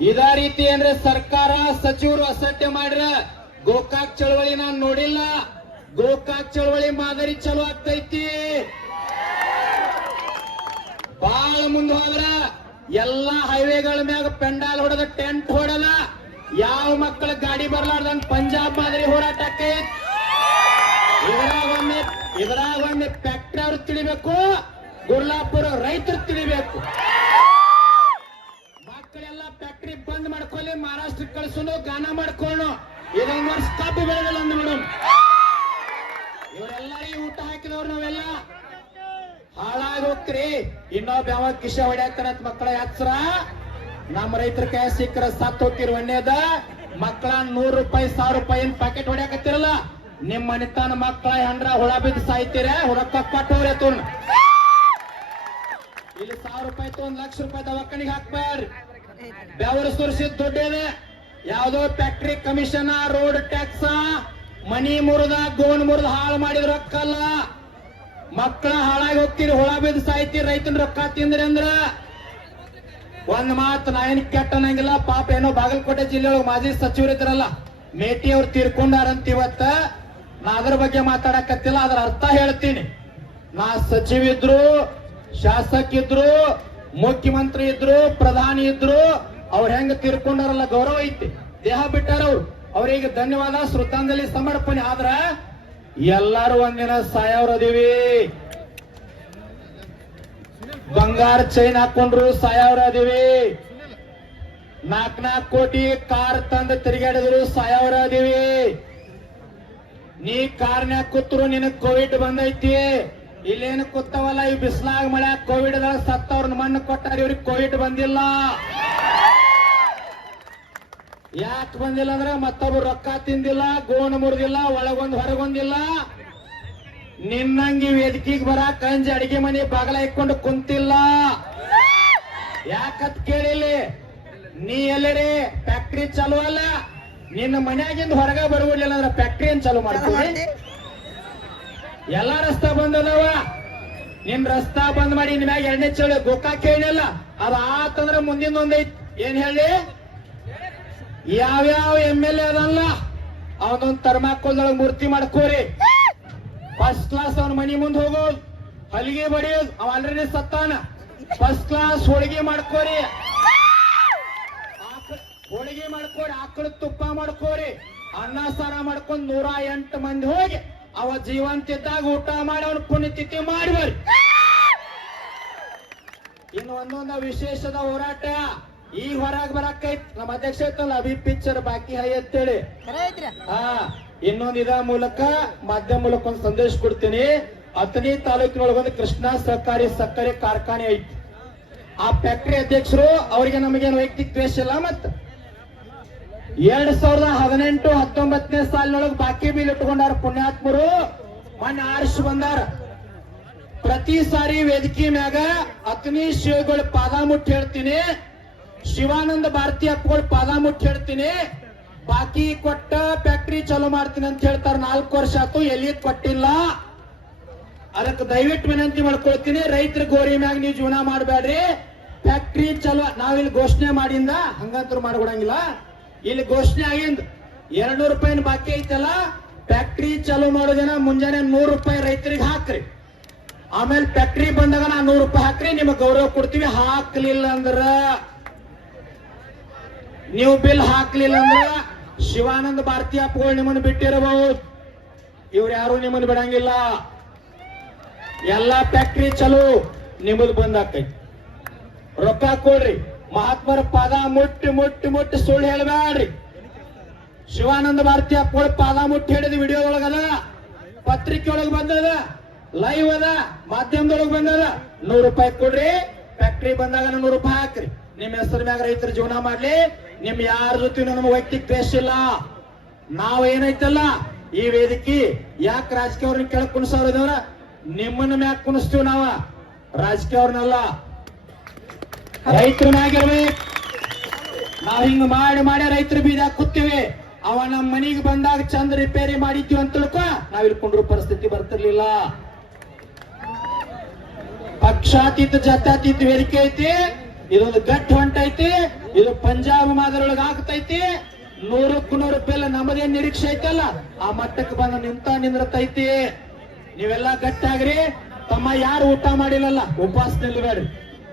ಇದ ರೀತಿ ಅಂದ್ರೆ ಸರ್ಕಾರ ಸಚಿವರು ಅಸಡ್ಡೆ ಮಾಡ್ರ, ಗೋಕಾಕ್ ಚಳವಳಿ ನಾನು ನೋಡಿಲ್ಲ. ಗೋಕಾಕ್ ಚಳವಳಿ ಮಾದರಿ ಚಲೋ ಆಗ್ತೈತಿ. ಬಾಳ ಮುಂದೆ ಹೋದ್ರ ಎಲ್ಲಾ ಹೈವೇಗಳ ಮ್ಯಾಗ ಪೆಂಡಾಲ್ ಹೊಡೆದ ಟೆಂಟ್ ಹೊಡೆದ. ಯಾವ ಮಕ್ಕಳ ಗಾಡಿ ಬರ್ಲಾರ್ದಂಗ್ ಪಂಜಾಬ್ ಮಾದರಿ ಹೋರಾಟ ಇದ್ರಾಗೊಮ್ಮೆ ಇದ್ರಾಗೊಮ್ಮೆ ಫ್ಯಾಕ್ಟ್ರಿ ಅವ್ರು ತಿಳಿಬೇಕು, ಗುರ್ಲಾಪುರ ರೈತರು ತಿಳಿಬೇಕು. ಫ್ಯಾಕ್ಟ್ರಿ ಬಂದ್ ಮಾಡ್ಕೊಳ್ಳಿ ಮಹಾರಾಷ್ಟ್ರ ಕಳ್ಸೋನು ಗಾನ ಮಾಡ್ಕೊಳ್ಳೋ ಇದೊಂದು ವರ್ಷ ಕಬ್ಬು ಬೆಳೆದಿಲ್ಲ ಅಂದ್ ಮೇಡಮ್ ಇವರೆಲ್ಲರಿಗೂ ಊಟ ಹಾಕಿದವ್ರು ನಾವೆಲ್ಲ. ಹಾಳಾಗಿ ಹೋಗ್ತೀರಿ ಇನ್ನೊಬ್ಬ ಯಾವ ಕಿಶ ಹೊಡ್ಯಾಕನಂತ ಮಕ್ಕಳ ಹೆಸರ? ನಮ್ಮ ರೈತರ ಕೈ ಸಿಕ್ಕರ ಸತ್ ಹೋಗ್ತಿರು ಒಣ್ಣೆದ ಮಕ್ಕಳ ನೂರು ರೂಪಾಯಿ, ಸಾವಿರ ರೂಪಾಯಿ ಪ್ಯಾಕೆಟ್ ಹೊಡ್ಯಾಕತ್ತಿರಲ್ಲ? ನಿಮ್ಮ ಮನಿತಾನ ಮಕ್ಕಳ ಹೆಂಡ್ರ ಹುಳ ಬಿದ್ದು ಸಾಯ್ತೀರ? ಹುಡಕ್ಕ ಕೊಟ್ಟವ್ರೆ ತುನ್ ಇಲ್ಲಿ ಸಾವಿರ ರೂಪಾಯಿ ತೊಂದ್ ಲಕ್ಷ ರೂಪಾಯಿ ದವಾಖಾನಿಗೆ ಹಾಕ್ಬೇಡ್ರಿ ಬೆವರು ಸುರಿಸಿದ ದುಡ್ಡೇನೆ ಯಾವ್ದೋ factory commission road tax money ಮುರಿದ ಗೋನ್ ಮುರಿದ ಹಾಳು ಮಾಡಿದ ರೊಕ್ಕ ಅಲ್ಲ. ಮಕ್ಕಳ ಹಾಳಾಗಿ ಹೋಗ್ತೀರಿ, ಹುಳ ಬಿದ್ದು ಸಾಯ್ತೀರಿ ರೈತನ ರೊಕ್ಕ ತಿಂದ್ರಿ ಅಂದ್ರ ಒಂದ್ ಮಾತು ನಾ ಏನ್ ಕೆಟ್ಟ ಅನ್ನಂಗಿಲ್ಲ. ಪಾಪ ಏನೋ ಬಾಗಲಕೋಟೆ ಜಿಲ್ಲೆಯೊಳಗೆ ಮಾಜಿ ಸಚಿವರು ಇದ್ರಲ್ಲ, ಮೇಟಿ ಅವ್ರು ತೀರ್ಕೊಂಡಾರಂತ ಇವತ್ತ ನಾ ಅದ್ರ ಬಗ್ಗೆ ಮಾತಾಡಕತ್ತಿಲ್ಲ, ಅದ್ರ ಅರ್ಥ ಹೇಳ್ತೀನಿ. ನಾ ಸಚಿವ ಇದ್ರು, ಶಾಸಕ ಇದ್ರು ಮುಖ್ಯಮಂತ್ರಿ ಇದ್ರು, ಪ್ರಧಾನಿ ಇದ್ರು, ಅವ್ರ ಹೆಂಗ ತೀರ್ಕೊಂಡಾರಲ್ಲ ಗೌರವ ಐತಿ. ದೇಹ ಬಿಟ್ಟಾರ ಅವ್ರು. ಅವ್ರಿಗೆ ಧನ್ಯವಾದ ಶ್ರದ್ಧಾಂಜಲಿ ಸಮರ್ಪಣೆ. ಆದ್ರ ಎಲ್ಲಾರು ಒಂದಿನ ಸಾಯವ್ರ ಅದೀವಿ ಬಂಗಾರ ಚೈನ್ ಹಾಕೊಂಡ್ರು ಸಾಯವ್ರ ಅದೀವಿ ನಾಕ್ ನಾಕ್ ಕೋಟಿ ಕಾರ್ ತಂದ ತಿರುಗಾಡಿದ್ರು ಸಾಯವ್ರ ಅದೀವಿ ನೀ ಕಾರ್ನ್ಯಾಗ ಕೂತ್ರು ನಿನಗ್ ಕೋವಿಡ್ ಬಂದೈತಿ. ಇಲ್ಲೇನು ಕೂತವಲ್ಲ, ಈ ಬಿಸ್ಲಾಗ ಮಳೆ ಕೋವಿಡ್ ಸತ್ತವ್ರನ್ನ ಮಣ್ಣು ಕೊಟ್ಟಾರ, ಇವ್ರಿಗೆ ಕೋವಿಡ್ ಬಂದಿಲ್ಲ. ಯಾಕೆ ಬಂದಿಲ್ಲ ಅಂದ್ರೆ ಮತ್ತೊಬ್ರು ರೊಕ್ಕ ತಿಂದಿಲ್ಲ, ಗೋಣ ಮುರಿದಿಲ್ಲ, ಒಳಗೊಂದು ಹೊರಗೊಂದಿಲ್ಲ. ನಿನ್ನಂಗಿ ವೇದಿಕೆಗೆ ಬರ, ಕಂಜಿ ಅಡಿಗೆ ಮನೆ ಬಾಗಲ ಇಟ್ಕೊಂಡು ಕುಂತಿಲ್ಲ. ಯಾಕತ್ ಕೇಳಿಲಿ? ನೀ ಎಲ್ಲರಿ? ಫ್ಯಾಕ್ಟ್ರಿ ಚಾಲು ಅಲ್ಲ. ನಿನ್ನ ಮನ್ಯಾಗಿಂದ ಹೊರಗ ಬರುವುದಿಲ್ಲ ಅಂದ್ರೆ ಫ್ಯಾಕ್ಟ್ರಿ ಏನ್ ಚಾಲು ಮಾಡ್ತೀವಿ ಎಲ್ಲಾ ರಸ್ತಾ ಬಂದ್ ಅದಾವ ನಿನ್ ರಸ್ತಾ ಬಂದ್ ಮಾಡಿ ನಿಮ್ ಮ್ಯಾಗ ಎರಡನೇ ಚಳಿ ಗೋಕಾಕ್ ಹೇಳಿಲ್ಲ ಅದ ಆತಂದ್ರ ಮುಂದಿನ ಒಂದೈತ್ ಏನ್ ಹೇಳಿ? ಯಾವ್ಯಾವ ಎಂ ಎಲ್ ಎ ಅದಲ್ಲ, ಅವನೊಂದ್ ತರ್ಮಾಕೋಲ್ದೊಳಗ್ ಮೂರ್ತಿ ಮಾಡ್ಕೋರಿ. ಫಸ್ಟ್ ಕ್ಲಾಸ್ ಅವ್ನ ಮನಿ ಮುಂದ್ ಹೋಗೋದು ಹಲಿಗೆ ಬಡಿಯೋದು, ಅವ ಆಲ್ರೆಡಿ ಸತ್ತಾನ. ಫಸ್ಟ್ ಕ್ಲಾಸ್ ಹೋಳಿಗೆ ಮಾಡ್ಕೋರಿ. ಹೋಳಿಗೆ ಮಾಡ್ಕೋರಿ, ಆಕಳ ತುಪ್ಪ ಮಾಡ್ಕೋರಿ. ಅನ್ನ ಸಾರ ಮಾಡ್ಕೊಂಡ್ ನೂರ ಎಂಟು ಮಂದಿ ಹೋಗಿ. ಅವ ಜೀವಂತಿದ್ದಾಗ ಊಟ ಮಾಡಿ ಅವನ ಪುಣ್ಯತಿಥಿ ಮಾಡಿ ಬರ್ರಿ ಇನ್ನು ಒಂದೊಂದು ವಿಶೇಷದ ಹೋರಾಟ. ಈ ಹೊರಗ್ ಬರಕೈತ್. ನಮ್ಮ ಅಧ್ಯಕ್ಷ ಐತಲ್ಲ ಅಭಿ ಪಿಕ್ಚರ್ ಬಾಕಿ ಹೈ ಅಂತೇಳಿ. ಹಾ ಇನ್ನೊಂದು ಇದ ಮೂಲಕ ಮಾಧ್ಯಮ ಮೂಲಕ ಒಂದು ಸಂದೇಶ ಕೊಡ್ತೀನಿ. ಅಥಣಿ ತಾಲೂಕಿನೊಳಗೊಂದು ಒಂದು ಕೃಷ್ಣ ಸಹಕಾರಿ ಸಕ್ಕರೆ ಕಾರ್ಖಾನೆ ಐತಿ. ಆ ಫ್ಯಾಕ್ಟರಿ ಅಧ್ಯಕ್ಷರು ಅವರಿಗೆ ನಮಗೇನು ವೈಯಕ್ತಿಕ ದ್ವೇಷ ಇಲ್ಲ ಮತ್ತ. ಎರಡ್ ಸಾವಿರದ ಹದಿನೆಂಟು ಹತ್ತೊಂಬತ್ತನೇ ಸಾಲಿನೊಳಗೆ ಬಾಕಿ ಬಿಲ್ ಇಟ್ಕೊಂಡಾರ ಪುಣ್ಯಾತ್ಮರು. ಮೊನ್ನೆ ಆರಿಸ್ ಬಂದಾರ. ಪ್ರತಿ ಸಾರಿ ವೇದಿಕೆ ಮ್ಯಾಗ ಅಗ್ನಿ ಶಿವಗಳು ಪಾದ ಮುಟ್ಟಿ ಹೇಳ್ತೀನಿ. ಶಿವಾನಂದ ಭಾರತಿ ಅಪ್ಪಗಳು ಪಾದ ಮುಟ್ಟಿ ಹೇಳ್ತೀನಿ. ಬಾಕಿ ಕೊಟ್ಟ ಫ್ಯಾಕ್ಟ್ರಿ ಚಾಲೂ ಮಾಡ್ತೀನಿ ಅಂತ ಹೇಳ್ತಾರ. ನಾಲ್ಕು ವರ್ಷ ಆತು ಎಲ್ಲಿ ಕೊಟ್ಟಿಲ್ಲ. ಅದಕ್ಕೆ ದಯವಿಟ್ಟು ವಿನಂತಿ ಮಾಡ್ಕೊಳ್ತೀನಿ. ರೈತರ ಗೋರಿ ಮ್ಯಾಗ ನೀವು ಜೀವನ ಮಾಡಬೇಡ್ರಿ. ಫ್ಯಾಕ್ಟ್ರಿ ಚಲೋ, ನಾವಿಲ್ಲಿ ಘೋಷಣೆ ಮಾಡಿಂದ ಹಂಗಂತರು ಮಾಡ್ಕೊಡಂಗಿಲ್ಲ. ಇಲ್ಲಿ ಘೋಷಣೆ ಆಗಿಂದ, ಎರಡ್ನೂರು ರೂಪಾಯಿನ ಬಾಕಿ ಐತಲ್ಲ ಚಾಲೂ ಜನ, ಮುಂಜಾನೆ ನೂರು ರೂಪಾಯಿ ರೈತರಿಗೆ ಹಾಕ್ರಿ. ಆಮೇಲೆ ಫ್ಯಾಕ್ಟ್ರಿ ಬಂದಾಗ ನಾ ನೂರು ರೂಪಾಯಿ ಹಾಕ್ರಿ, ನಿಮಗೆ ಗೌರವ ಕೊಡ್ತೀವಿ. ಹಾಕ್ಲಿಲ್ಲ ಅಂದ್ರ ನೀವು ಬಿಲ್ ಹಾಕ್ಲಿಲ್ಲ ಅಂದ್ರ ಶಿವಾನಂದ ಭಾರತಿ ಅಪ್ಪಗಳು ನಿಮ್ಮನ್ನು ಬಿಟ್ಟಿರಬಹುದು. ಇವ್ರು ಯಾರು ನಿಮ್ಮನ್ನು ಬಿಡಂಗಿಲ್ಲ. ಎಲ್ಲಾ ಫ್ಯಾಕ್ಟ್ರಿ ಚಲೋ ನಿಮ್ಮದು ಬಂದ್ ರೊಕ್ಕ ಕೊಡ್ರಿ. ಮಹಾತ್ಮರ ಪದ ಮುಟ್ಟಿ ಮುಟ್ಟಿ ಮುಟ್ಟಿ ಸುಳ್ಳು ಹೇಳಬೇಡ್ರಿ. ಶಿವಾನಂದ ಭಾರತಿ ಅಪ್ಪಗಳು ಪಾದ ಮುಟ್ಟಿ ವಿಡಿಯೋ ಒಳಗ ಪತ್ರಿಕೆ ಒಳಗೆ ಬಂದದ ಲೈವ್ ಅದ, ಮಾಧ್ಯಮದೊಳಗೆ ಬಂದದ. ನೂರು ರೂಪಾಯಿ ಕೊಡ್ರಿ ಫ್ಯಾಕ್ಟ್ರಿ ಬಂದಾಗ ನೂರು ರೂಪಾಯಿ ಹಾಕ್ರಿ. ನಿಮ್ ಹೆಸರು ಮ್ಯಾಗ ರೈತರ ಜೀವನ ಮಾಡ್ಲಿ, ನಿಮ್ ಯಾರ ಜೊತೆ ನಮ್ಗೆ ವೈಯಕ್ತಿಕ ದ್ವೇಷ ಇಲ್ಲ. ನಾವ್ ಏನೈತಲ್ಲ, ಈ ವೇದಿಕೆ ಯಾಕೆ ರಾಜಕೀಯ ಅವ್ರನ್ನ ಕೆಳಗ್ ಕುಣಿಸೋರಿದವ್ರ ನಿಮ್ಮನ್ನ ಮ್ಯಾಗ ಕುಣಿಸ್ತೀವಿ ನಾವ. ರಾಜಕೀಯ ಅವ್ರನ್ನಲ್ಲ ರೈತರ ಮ್ಯಾಗಿರ್ಬೇಕು ನಾವ್ ಹಿಂಗ್ ಮಾಡಿ ಮಾಡಿ ರೈತರ ಬೀದ ಕೂತೀವಿ. ಅವ ನಮ್ಮ ಮನಿಗೆ ಬಂದಾಗ ಚಂದ ರಿಪೇರಿ ಮಾಡಿದ್ವಿ ಅಂತ ತಿಳ್ಕೊ, ನಾವ್ ಇಲ್ಕೊಂಡ್ರು ಪರಿಸ್ಥಿತಿ ಬರ್ತಿರ್ಲಿಲ್ಲ. ಪಕ್ಷಾತೀತ ಜಾತ್ಯತೀತ ವೇದಿಕೆ ಐತಿ, ಇದೊಂದು ಗಟ್ಟಿ ಹೊಂಟೈತಿ ಇದು ಪಂಜಾಬ್ ಮಾದರೊಳಗೆ ಆಗ್ತೈತಿ, ನೂರಕ್ಕೂ ನೂರು ರೂಪಾಯಿ ನಮ್ಮದೇ ನಿರೀಕ್ಷೆ ಐತಲ್ಲ, ಆ ಮಟ್ಟಕ್ಕೆ ಬಂದು ನಿಂತ ನಿಂದ್ರತೈತಿ. ನೀವೆಲ್ಲ ಗಟ್ಟಾಗ್ರಿ ತಮ್ಮ ಯಾರು ಊಟ ಮಾಡಿಲ್ಲಲ್ಲ ಉಪವಾಸ ನಿಲ್ಬೇಡ್ರಿ.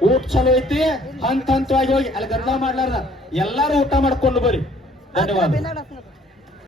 ಊಟ ಚಲೋ ಐತಿ, ಹಂತ ಹಂತವಾಗಿ ಹೋಗಿ, ಅಲ್ಲಿ ಗದ್ದಲ ಮಾಡ್ಲಾರ್ದ, ಎಲ್ಲಾರು ಊಟ ಮಾಡ್ಕೊಂಡು ಬರ್ರಿ. धन्यवाद.